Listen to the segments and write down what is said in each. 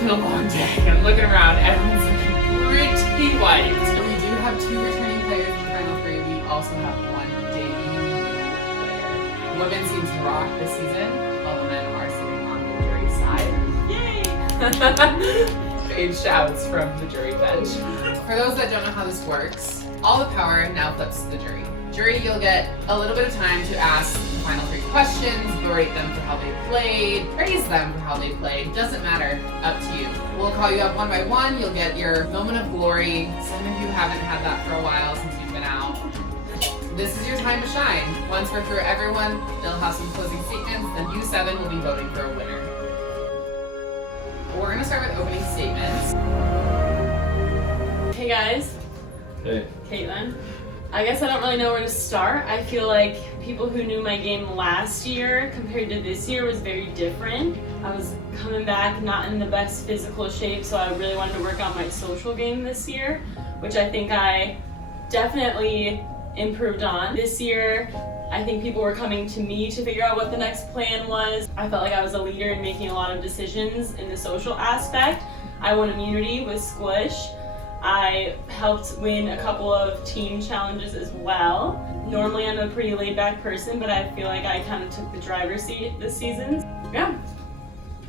been a long day. I'm looking around, everyone's looking pretty white. We do have 2 returning players in the final 3. We also have 1 debut player. Women seem to rock this season, while the men are sitting on the jury side. Yay! Big shouts from the jury bench. For those that don't know how this works, all the power now flips to the jury. Jury, you'll get a little bit of time to ask the final 3 questions, berate them for how they played, praise them for how they played, doesn't matter, up to you. We'll call you up one by one, you'll get your moment of glory. Some of you haven't had that for a while since you've been out. This is your time to shine. Once we're through everyone, they'll have some closing statements, then you 7 will be voting for a winner. We're gonna start with opening statements. Hey guys. Hey. Caitlin. I guess I don't really know where to start. I feel like people who knew my game last year compared to this year was very different. I was coming back not in the best physical shape, so I really wanted to work on my social game this year, which I think I definitely improved on. This year, I think people were coming to me to figure out what the next plan was. I felt like I was a leader in making a lot of decisions in the social aspect. I won immunity with Squish. I helped win a couple of team challenges as well. Normally I'm a pretty laid back person, but I feel like I kind of took the driver's seat this season. Yeah.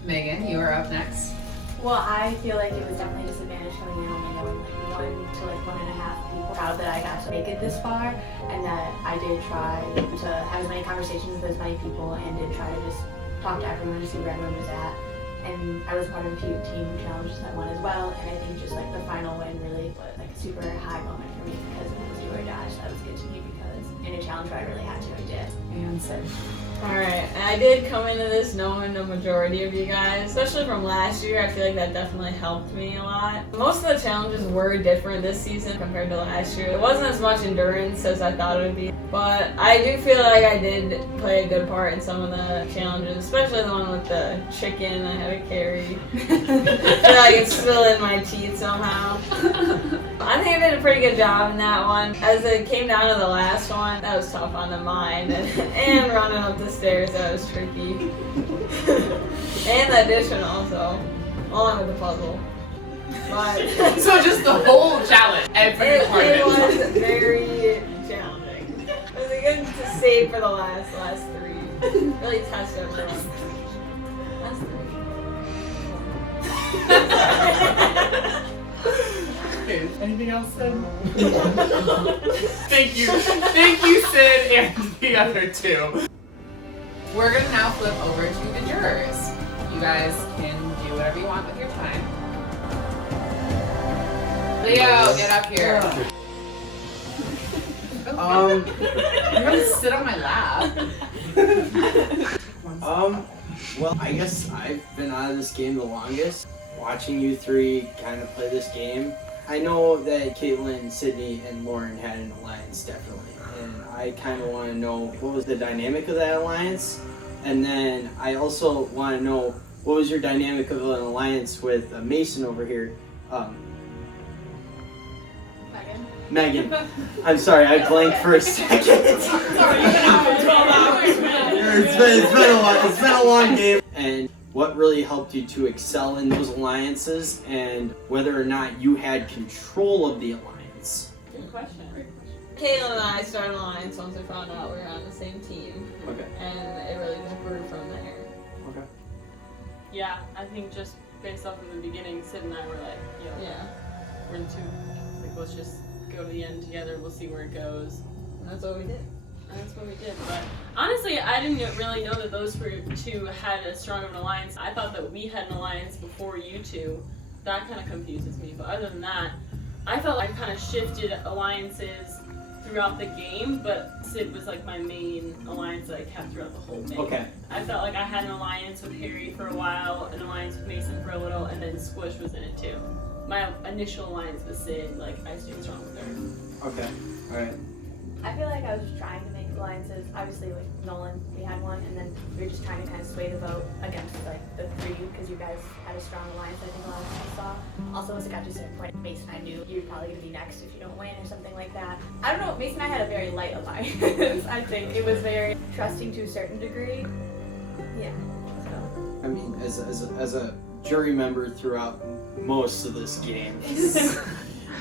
Megan, you are up next. Well, I feel like it was definitely a disadvantage coming in only knowing like 1 to like 1.5 people. Proud that I got to make it this far, and that I did try to have as many conversations with as many people, and did try to just talk to everyone to see where everyone was at. And I was part of a few team challenges that won as well, and I think just like the final win really was like a super high moment for me because it was do or die. So that was good to me because in a challenge where I really had to, I did. And Sid. Alright, I did come into this knowing the majority of you guys, especially from last year. I feel like that definitely helped me a lot. Most of the challenges were different this season compared to last year. It wasn't as much endurance as I thought it would be, but I do feel like I did play a good part in some of the challenges, especially the one with the chicken I had to carry. I feel like it's still in my teeth somehow. I think I did a pretty good job in that one. As it came down to the last one, that was tough on the mind, and running up the stairs, that was tricky. And the addition also, along with the puzzle. But So just the whole challenge, every part it of was it. very challenging. It was good to save for the last 3. Really test everyone. Last 3. Okay, anything else, Sid? Thank you, Sid, and the other 2. We're gonna now flip over to the jurors. You guys can do whatever you want with your time. Leo, get up here. You're gonna sit on my lap. Well, I guess I've been out of this game the longest. Watching you 3 kind of play this game. I know that Caitlin, Sydney, and Lauren had an alliance, definitely. And I kind of want to know what was the dynamic of that alliance. And then I also want to know what was your dynamic of an alliance with Mason over here. Megan. I'm sorry, I blanked for a second. Sorry, you've been out for 12 hours, man. It's been a long game. And what really helped you to excel in those alliances, and whether or not you had control of the alliance? Good question. Caitlin and I started an alliance once I found out we were on the same team. Okay. And it really just grew from there. Okay. Yeah, I think just based off of the beginning, Sid and I were like, Yeah. we're in 2. Like, let's just go to the end together. We'll see where it goes. And that's what we did. And that's what we did. But honestly, I didn't really know that those 2 had as strong of an alliance. I thought that we had an alliance before you 2. That kind of confuses me. But other than that, I felt like I kind of shifted alliances throughout the game, but Sid was like my main alliance that I kept throughout the whole game. Okay. I felt like I had an alliance with Harry for a while, an alliance with Mason for a little, and then Squish was in it too. My initial alliance with Sid, like, I stayed strong with her. Okay. Alright. I feel like I was just trying to make alliances. Obviously, like Nolan, we had one, and then we were just trying to kind of sway the vote against like the 3 because you guys had a strong alliance. I think a lot of people saw. Also, once it got to a certain point, Mason, I knew you were probably gonna be next if you don't win or something like that. I don't know. Mason and I had a very light alliance. I think it was very trusting to a certain degree. Yeah. So. I mean, as a jury member throughout most of this game.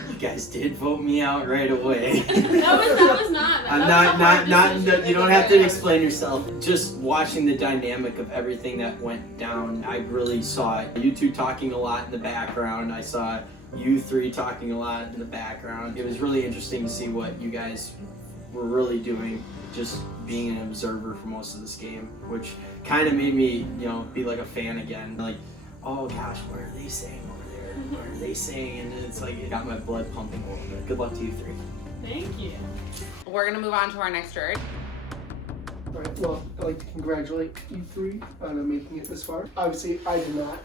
You guys did vote me out right away. That was not. I'm not. You don't have to explain yourself. Just watching the dynamic of everything that went down, I really saw it. You two talking a lot in the background. I saw you three talking a lot in the background. It was really interesting to see what you guys were really doing, just being an observer for most of this game, which kind of made me, be like a fan again. Like, oh gosh, what are they saying over there? What are they saying? And it's like, it got my blood pumping a little bit. Good luck to you three. Thank you. We're gonna move on to our next jury. All right, well, I'd like to congratulate you three on making it this far. Obviously, I did not.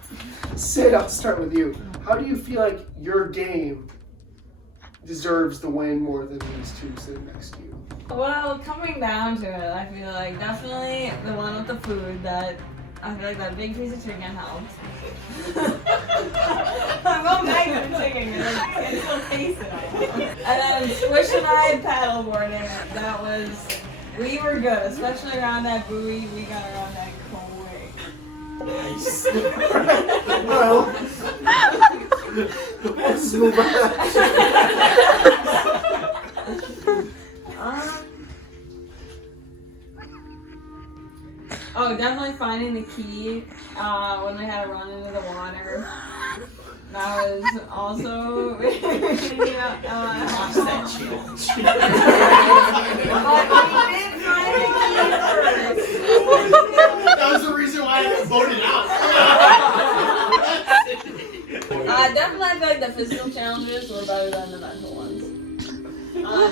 Sid, I'll start with you. How do you feel like your game deserves the win more than these two sitting next to you? Well, coming down to it, I feel like definitely the one with the food, that I feel like that big piece of chicken helped. I'm going back to the chicken because I can still taste it. And then Swish and I paddleboarding, we were good, especially around that buoy. We got around that quick. Nice. Well, let's move Oh, definitely finding the key when they had to run into the water. That was also Watch that challenge. But we did find the key first. That was the reason why I got voted out. Definitely I feel like the physical challenges were better than the mental ones. All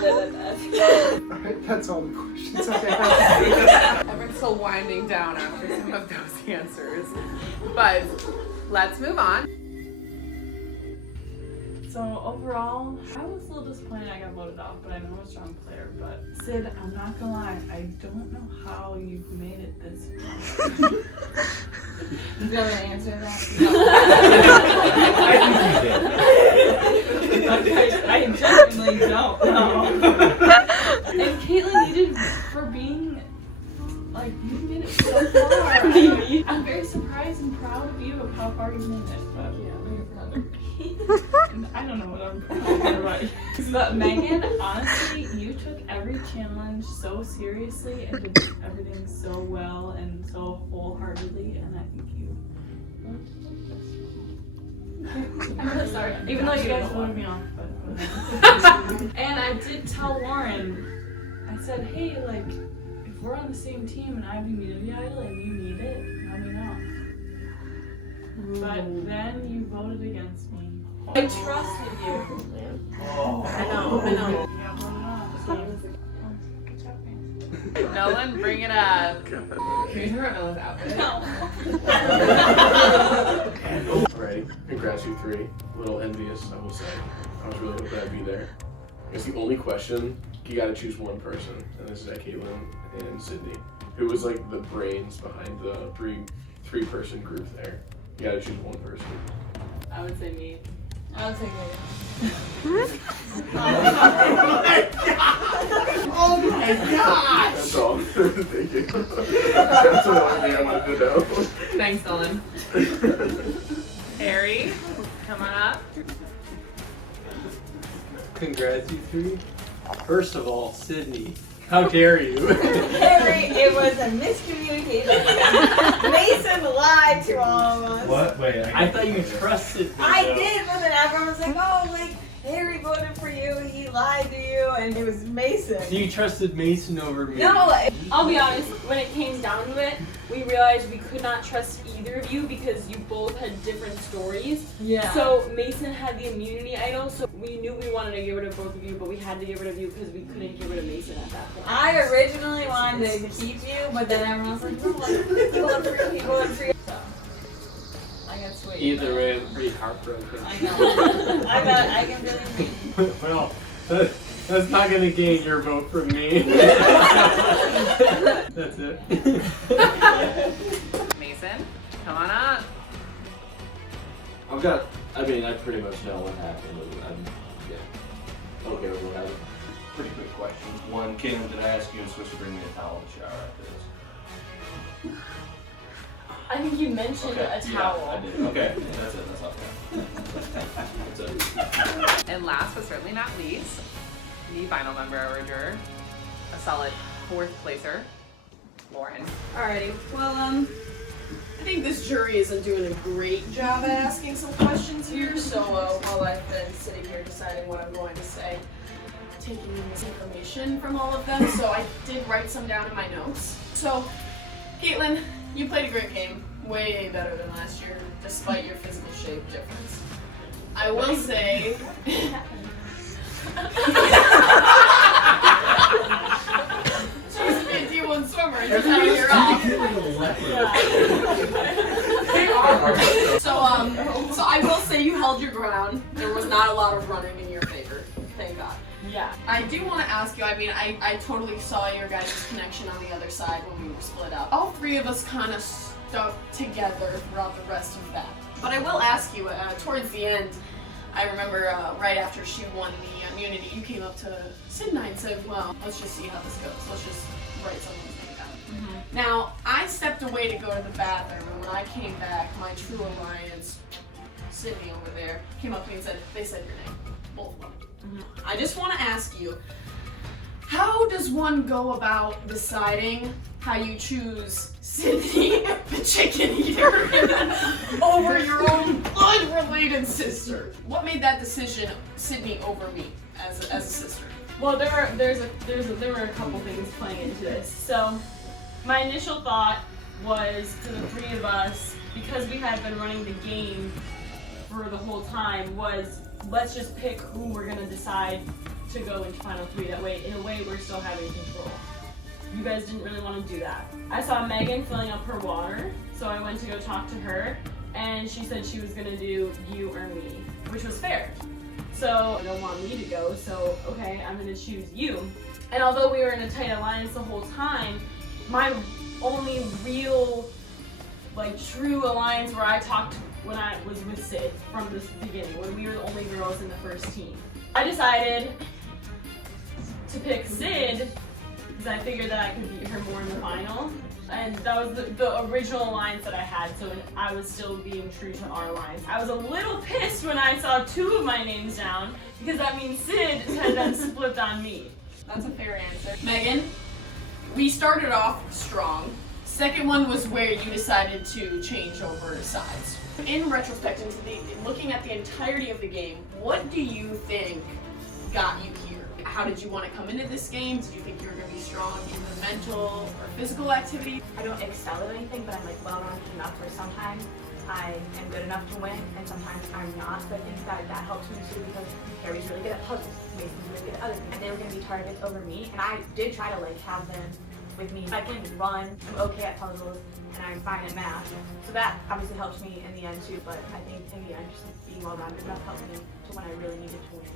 right, that's all the questions I have. Everyone's still winding down after some of those answers. But let's move on. So overall, I was a little disappointed I got voted off, but I know I'm a strong player. But Sid, I'm not gonna lie, I don't know how you've made it this far. You have an answer to that? I genuinely don't know. And Caitlin, you did for being you made it so far. I'm very surprised and proud of you of how far you made it. But yeah, I'm proud of and I don't know what I'm proud about. But Megan, honestly, you took every challenge so seriously and did everything so well and so wholeheartedly, and I think you. I'm really sorry. Even though you guys voted me off, but and I did tell Lauren, I said, hey, if we're on the same team and I have immunity idol and you need it, let me know. But then you voted against me. I trusted you. I know. You got voted off. So. Good job, guys. Nolan, bring it up. Can you talk about Nolan's outfit? Alrighty, congrats you three. A little envious, I will say. I was really hoping I'd be there. I guess the only question, you gotta choose one person, and this is at Caitlin and Sydney. Who was the brains behind the three-person group there? You gotta choose one person. I would say me. I would say Oh my god! That's all. Thank you. That's the only thing I wanted to know. Thanks, Nolan. Harry, come on up. Congrats, you three. First of all, Sydney, how dare you? Harry, it was a miscommunication. Mason lied to all of us. What? Wait, I thought you trusted me. I though. did, but then everyone was like, oh, Harry voted for you, he lied to you, and it was Mason. So you trusted Mason over me? No, I'll be honest, when it came down to it, we realized we could not trust either of you because you both had different stories. yeah. So Mason had the immunity idol, so we knew we wanted to get rid of both of you, but we had to get rid of you because we couldn't get rid of Mason at that point. I originally wanted to keep you, but then everyone was like, no, he voted for you. So, I got swayed. Either way, I'm pretty heartbroken. I know. I can really mean. Well, that's not gonna gain your vote from me. That's it. Mason, come on up. I pretty much know what happened. Okay with what happened. Pretty quick question. One, Caitlin, did I ask you and Swiss to bring me a towel and shower after this? I think you mentioned a towel. Yeah, I did. Okay, that's it. That's all. That's it. And last but certainly not least, the final member of our juror, a solid 4th placer, Lauren. Alrighty, well, I think this jury isn't doing a great job at asking some questions here, so while I've been sitting here deciding what I'm going to say, taking in this information from all of them, so I did write some down in my notes. So, Caitlin, you played a great game, way better than last year, despite your physical shape difference. I will say... She's a good D1 swimmer, and just out of your So I will say you held your ground. There was not a lot of running in your favor, thank God. Yeah. I do want to ask you, I mean, I totally saw your guys' connection on the other side when we were split up. All 3 of us kind of stuck together throughout the rest of that. But I will ask you, towards the end, I remember right after she won the immunity, you came up to Sydney and said, well, let's just see how this goes. Let's just write someone's name down. Mm-hmm. Now, I stepped away to go to the bathroom, and when I came back, my true alliance, Sydney over there, came up to me and said, they said your name, both of them. Mm-hmm. I just want to ask you, how does one go about deciding how you choose Sydney, the chicken eater, over your own blood-related sister? What made that decision, Sydney, over me as a sister? Well, there were a couple things playing into this. So, my initial thought was to the 3 of us, because we had been running the game for the whole time, was let's just pick who we're gonna decide to go into final 3. That way, in a way, we're still having control. You guys didn't really want to do that. I saw Megan filling up her water, so I went to go talk to her, and she said she was gonna do you or me, which was fair. So they don't want me to go, so okay, I'm gonna choose you. And although we were in a tight alliance the whole time, my only real, true alliance where I talked when I was with Sid from the beginning, when we were the only girls in the first team. I decided to pick Sid because I figured that I could beat her more in the final. And that was the original alliance that I had, so I was still being true to our alliance. I was a little pissed when I saw 2 of my names down, because that means Sid had then flipped on me. That's a fair answer. Megan, we started off strong. Second one was where you decided to change over sides. In retrospect, looking at the entirety of the game, what do you think got you here? How did you want to come into this game? Did you think you were going to be strong in the mental or physical activity? I don't excel at anything, but I'm well-rounded enough where sometimes I am good enough to win, and sometimes I'm not. So I think that helps me too, because Harry's really good at puzzles, Mason's really good at other things, and they were going to be targets over me. And I did try to have them with me. I can run, I'm okay at puzzles, and I'm fine at math. So that obviously helps me in the end too, but I think in the end, just being well-rounded enough helped me to when I really needed to win.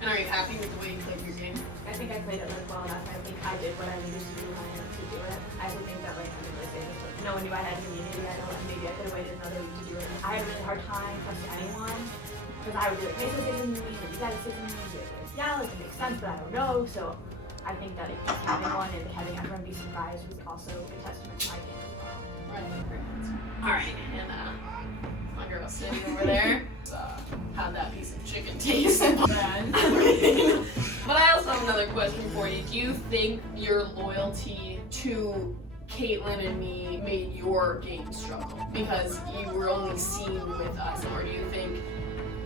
And are you happy with the way you played your game? I think I played it well enough. I think I did what I needed to do when I needed to do it. I would think that I'm going to say this. No one knew I had immunity. I know maybe I could have waited another week to do it. I had a really hard time trusting anyone, because I would be like, Mason says immunity, you gotta say immunity. Yeah, it makes sense, but I don't know. So I think that having one and having everyone be surprised was also a testament to my game as well. Right. Alright, and my girl sitting over there. How'd that piece of chicken taste? Bad. But I also have another question for you. Do you think your loyalty to Caitlin and me made your game struggle because you were only seen with us, or do you think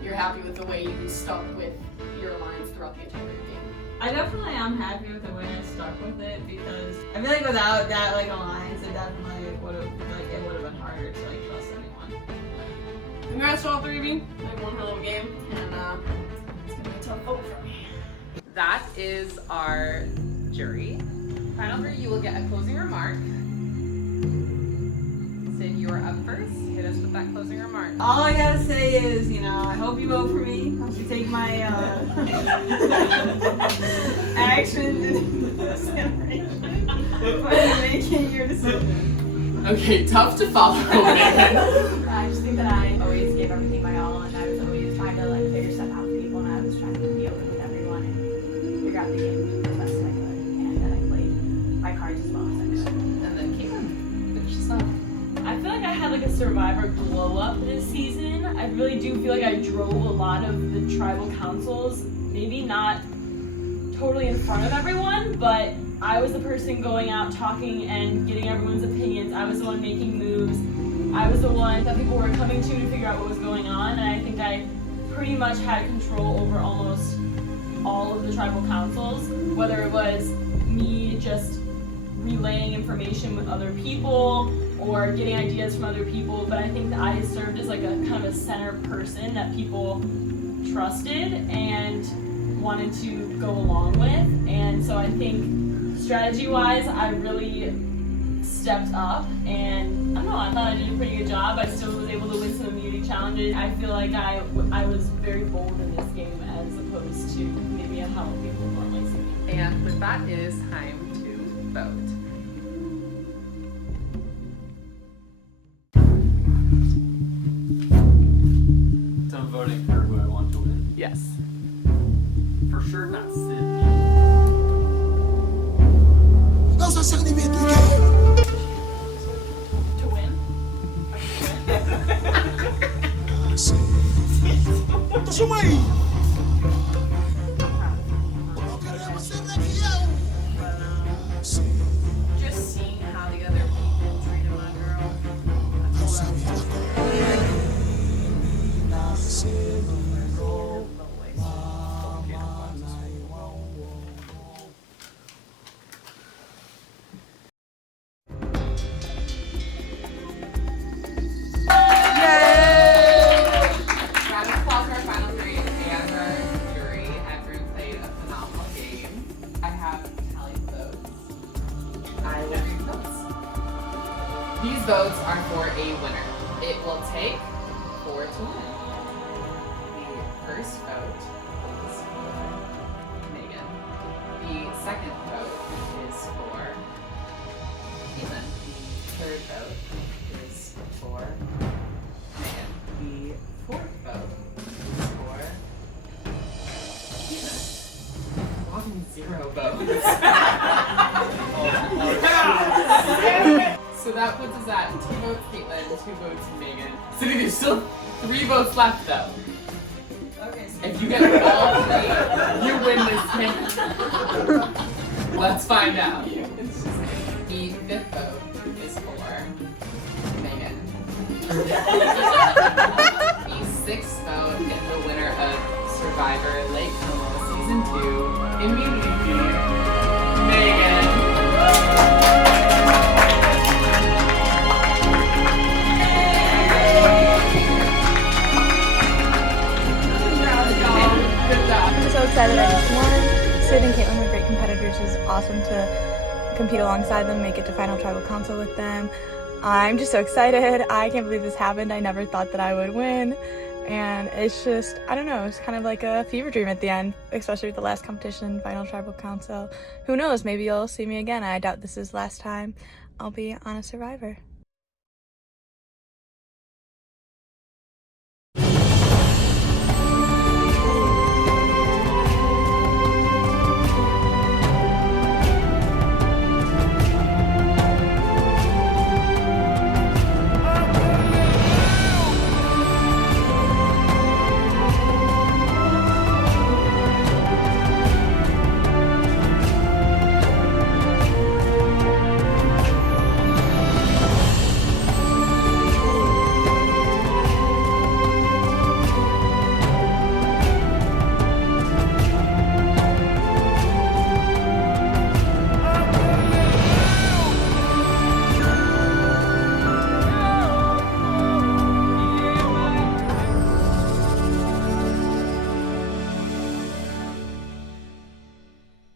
you're happy with the way you stuck with your alliance throughout the entire game? I definitely am happy with the way I stuck with it, because I feel like without that alliance, it definitely would have been harder to trust anyone. Congrats to all 3 of you. I won a hell of a game, and it's gonna be a tough vote for me. That is our jury. Final 3, you will get a closing remark. Sid, you are up first. Hit us with that closing remark. All I gotta say is, I hope you vote for me. Hope you take my actions into consideration when making your decision. Okay, tough to follow, Megan. I just think that I always gave everything my all, and I was always trying to figure stuff out with people, and I was trying to be open with everyone and figure out the game as best as I could, and that I played my cards as well as I could. And then Caitlin, finish us off. I feel like I I really do feel like I drove a lot of the tribal councils, maybe not totally in front of everyone, but I was the person going out talking and getting everyone's opinions. I was the one making moves. I was the one that people were coming to figure out what was going on, and I think I pretty much had control over almost all of the tribal councils, whether it was me just relaying information with other people or getting ideas from other people, but I think that I served as like a kind of a center person that people trusted and wanted to go along with. And so I think strategy-wise, I really stepped up, and I don't know, I thought I did a pretty good job. I still was able to win some immunity challenges. I feel like I was very bold in this game as opposed to maybe how people normally see me. And with that, it is time to vote. So I'm voting for who I want to win. Yes. For sure not Sydney. To win? Just seeing how the other people treated my girl. Round of applause for our final three and our jury. Everyone played a phenomenal game. I have tallied votes. I will read votes. These votes are for a winner. It will take 4 to win. The first vote is for Megan. The second vote is for Ethan. The third vote is for Megan. The fourth vote is for Ethan. Whopping 0 votes. So that puts us at 2 votes Caitlin, 2 votes Megan. So there's still 3 votes left though. Okay, so If you get all 3, you win this game. Let's find out. The 5th vote is for Megan. The 6th vote is the winner of Survivor Lake Como Season 2 Immunity, Megan. Good job. I'm so excited I just won. Sid and Caitlin were great competitors. It was awesome to compete alongside them, make it to Final Tribal Council with them. I'm just so excited. I can't believe this happened. I never thought that I would win. And it's just, I don't know, it's kind of like a fever dream at the end, especially with the last competition, Final Tribal Council. Who knows, maybe you'll see me again. I doubt this is the last time I'll be on a Survivor.